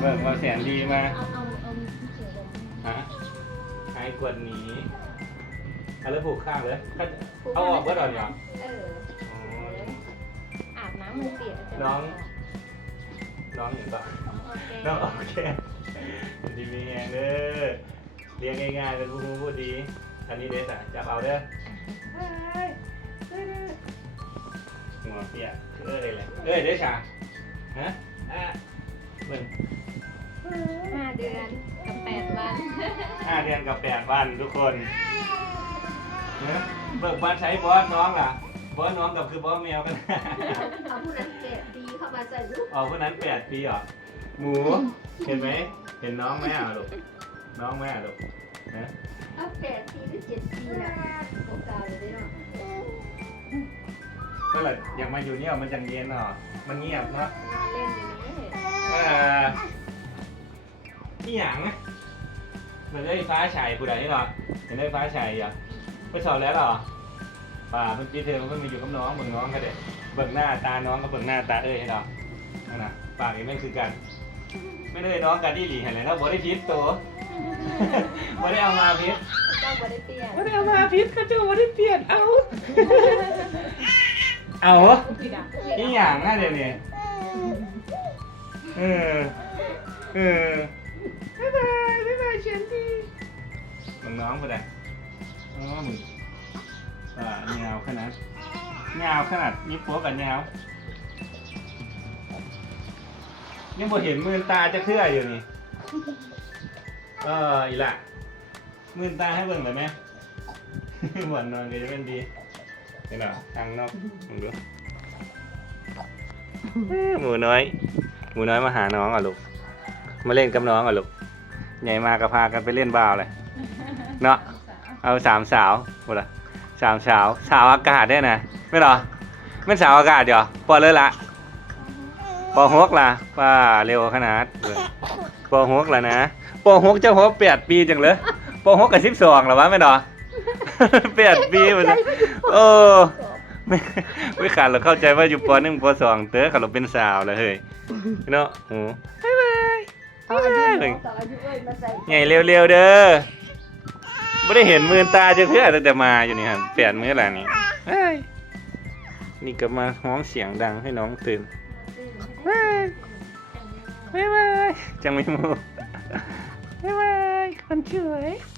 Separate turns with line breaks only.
เบิ่งว่าแสนดีมา
เอาเสือลง
ฮะให้กวนหนี้เอาแล้วผูกข้างเลยเอาออกเพื่อก่อนเหรอ
อ๋ออาบน้ำมือเปียก
น้องอย่างต่อน้องโอเคดีมีแหงเด้อเรียกง่ายๆเป็นผู้พูดดีอันนี้เด้อจับเอาเด้อหัวเปียกเลยแหละเด้อชาฮะเบิ่ง
5 เดือนกับ 8 วัน
5 เดือนกับ 8 วันทุกคนเบิกบ้านใช้บอสน้องล่ะบอสน้องกับคือบอสแมวกัน
เอาผู้นั้น8 ปีเข้ามาใส่ลูก
อ๋อคนนั้น 8 ปีเหรอหมูเห็นไหมเห็นน้องไหมอ่ะลูกน้องไหมอ่ะลูกนะ
เอา8 ปีหรือ7 ปีน่ะโอกาสเลยเนาะ
ก็เลยอยากมาอยู่เนี่ยมันจังเย็นเนาะมันเงียบเนาะ
นอนเล่นอยู่นี่
ที่หยังเหมือนได้ฟ้าฉายผู้ใดนี่เหรอเห็นได้ฟ้าฉายเหรอไปสอบแล้วเหรอป่าเมื่อกี้เธอมันมาอยู่กับน้องเบิ่งน้องกันเด็เบิ่งหน้าตาน้องกับเบิ่งหน้าตาเอ้ยให้เรานั่นน่ะปากนี่แม่งคือกันไม่ได้น้องกันที่หลีเห็นเลยนะบ่ได้พิษตัวบ่ได้เอามาพิษ
เจ้าบ่ได้เปลี่ยน
บ่ได้เอามาพิษก็จะบ่ได้เปลี่ยนเอาอีหยังอ่ะเดี๋ยวนี้บ๊ายบายเชนดีน้องๆไปไหนอ๋อมึงยาวขนาดนี้โป๊กับยาวยังบ่เห็นมือตาจะเคลื่ออยู่นี่อีหละมือตาให้เบิ่งเลยไหมหวานนอนก็จะเป็นดีเห็นหรอทางนอกมึงดูหมูน้อยมาหาน้องอ่ะลูกมาเล่นกับน้องอ่ะลูกใหญ่มากก็พากันไปเล่นบ่าวเลยเนาะเอา3 สาวหมดละ3 สาวอากาศได้นะไม่หรอไม่สาวอากาศเดี๋ยวปอเลยละปอ6ล่ะป้าเร็วขนาดปอ6ล่ะนะปอ6เจ้า6 8 ปีจังเลยปอ6กับ12หรอวะไม่หรอ8 ปีมันไม่ขาดเราเข้าใจว่าอยู่ป1ป2เต๋อเขาเราเป็นสาวแล้วเฮ้ยเนาะโอ้บ๊ายบาย
เอาอายุเอ้ยมาใส่
ใหญ่เร็วๆเด้อไม่ได้เห็นมือตาจะเพื่อตั้งแต่มาอยู่นี่ฮะ8 มื้อแล้วนี่นี่ก็มาฮ้องเสียงดังให้น้องตื่นบ๊ายบายจังไม่มูบ๊ายบายคนสวย